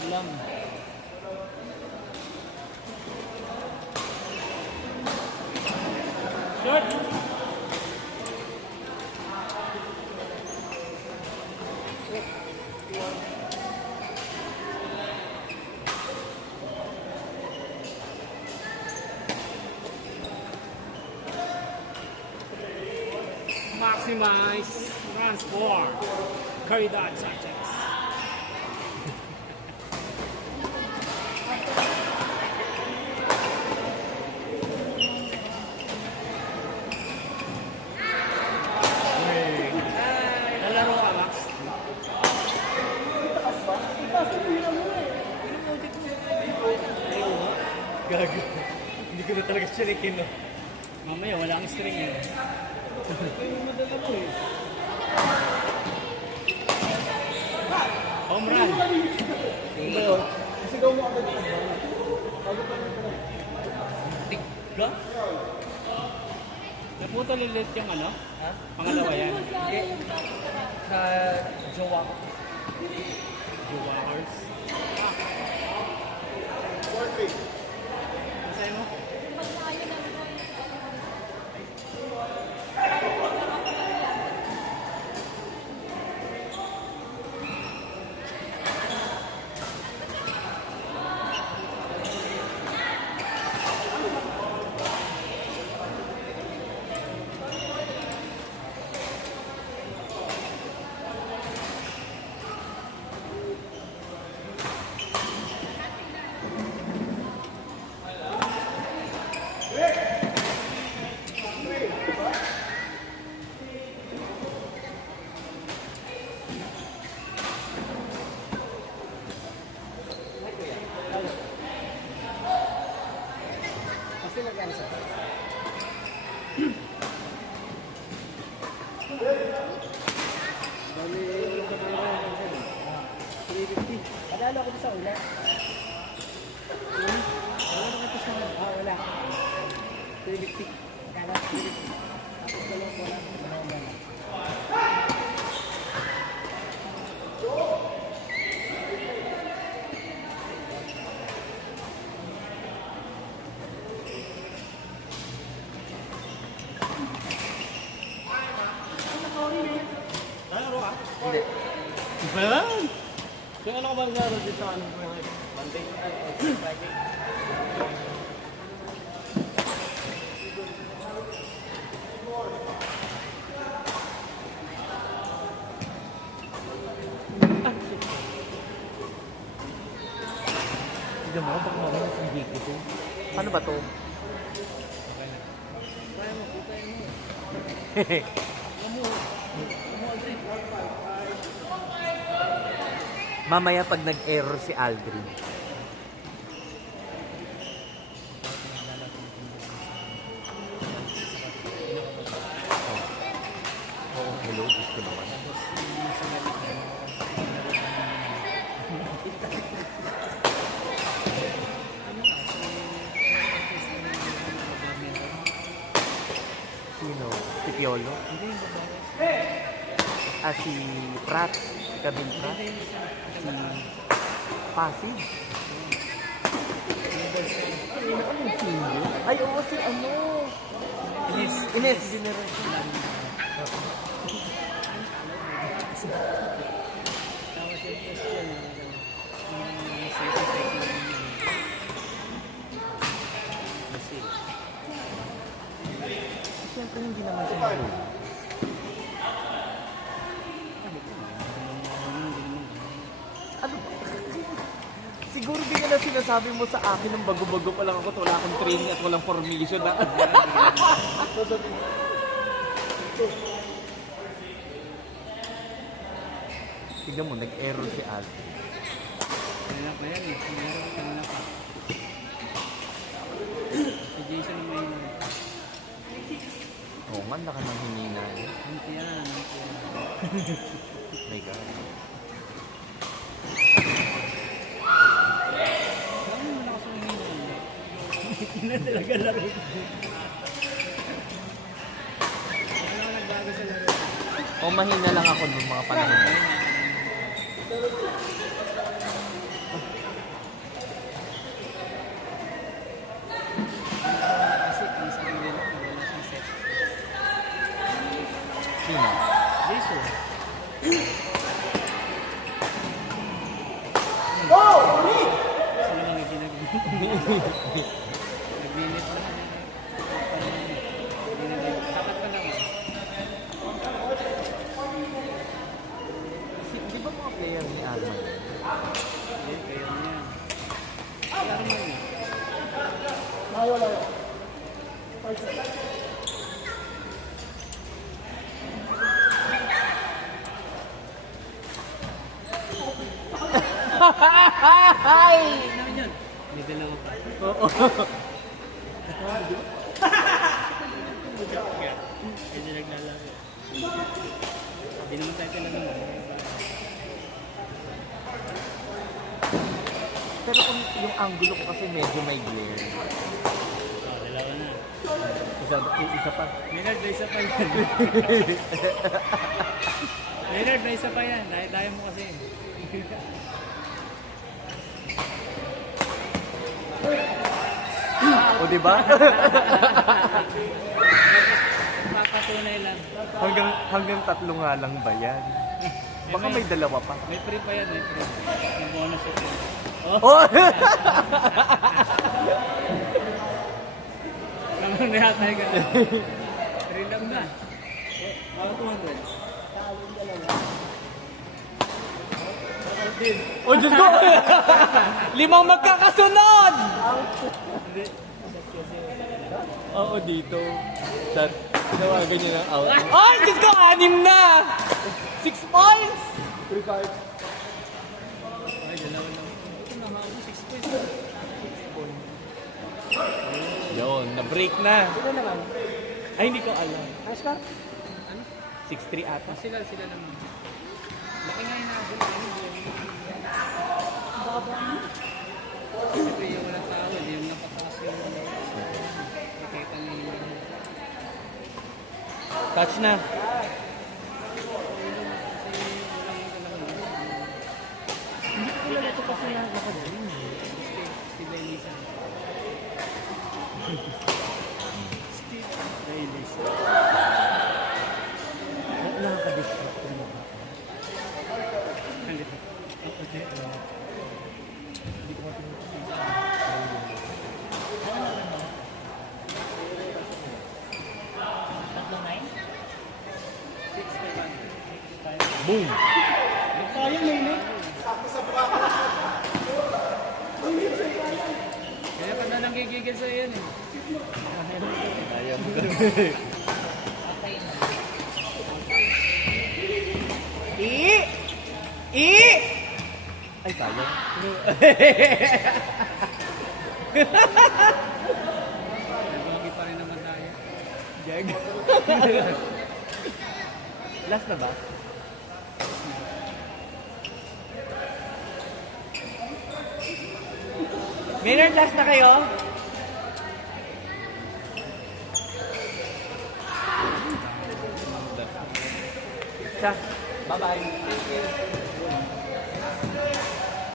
Huwag lang. Short! Maximize, transform, caridad Sanchez. Nalaro ka, Max? Gago. Hindi ko na talaga sirikin, no? Mamaya, wala ang string eh. Home run. Sigaw mo agad. Tigga? Naputo lilit yung ano? Ha? Pangalawa yan. Hindi. Sa jowa ko. Yung hours. Masaya mo? Kasi nag-ano sa Bali, 350. Padalo ako sa una. Wala naman ito sa wala. 350. Kala 350. Tapos dalawa ko lang. Hindi. Ba? Yung ano ka ba nagaro dito sa ano ko yung Monday? Friday? Tignan mo, baka mamaya sa gig ito. Paano ba to? Kaya mo, kutay mo. Mamaya pag nag-error si Aldrin. Oo, hello, gusto naman. Sino? Si Piolo? Ah, si Pratt. Gavin Pratt. Si Pasig. Ano yung sino? Ay, oo, si ano? Ines Generation. Siyempre hindi naman siya nahuli. Ano ba? Siguro di ka na sinasabi mo sa akin ng bago-bago pa lang ako at wala akong training at walang formation na. Tignan mo, nag-error si Alvin. Kanina pa yan eh. Kanina pa. Si Jason ang may... Oo nga, laka ng hinina niya. Anti yan. My God. Saan mo malakas ang hina? Hindi na talaga laro. Wala ka nagbago sa laro. O mahina lang ako nung mga panahon na. Nag-minute na. Tapat ka lang. Di ba mga player ni Alma yun? Hindi, kaya niya. Kaya mo yun. Wala. Ano yun? May dalawa pa. Oo. Kasi naglalaro. Hindi naman tayo talaga. Pero kung yung angulo ko kasi medyo may glare. Dalawa na. Isa pa. Maynard, may isa pa yan. Maynard, may isa pa yan. Dahil mo kasi. O diba? Papatunay lang. hanggang tatlo nga lang ba yan? Baka may dalawa pa. May free pa yan, may free. May bonus ito. Oh! Naman na yata yung gano'n. Free lang na. Mga 200. Oh, Diyos ko! 5 magkakasunod! Oo, dito. Shot. Tinawagan niya ng out. Ay, Diyos ko! 6 na! 6 points! 3-5. Ay, dalawa lang. Ito na, mga 6 points. Yun, na-break na. Ito naman. Ay, hindi ko alam. Ayos ka? 6-3 ata. Sila naman. Laki nga yung nabot. Siyempre yung walang tao, hindi yung napataas yung nakita niyo. Touch na. Hindi ko kilala ito kasi nakagaling. Steve Elisa. Steve Elisa. Nakaka-distract ko mo. Hindi ko matinig. Boom! Sayang na yun. Kaya ka na lang gigigil sa yan eh. Ayun. Ay, sayang. Nagigil pa rin naman tayo. Jag. Last na ba? Maynard, last na kayo? Siya. Bye-bye. Thank you.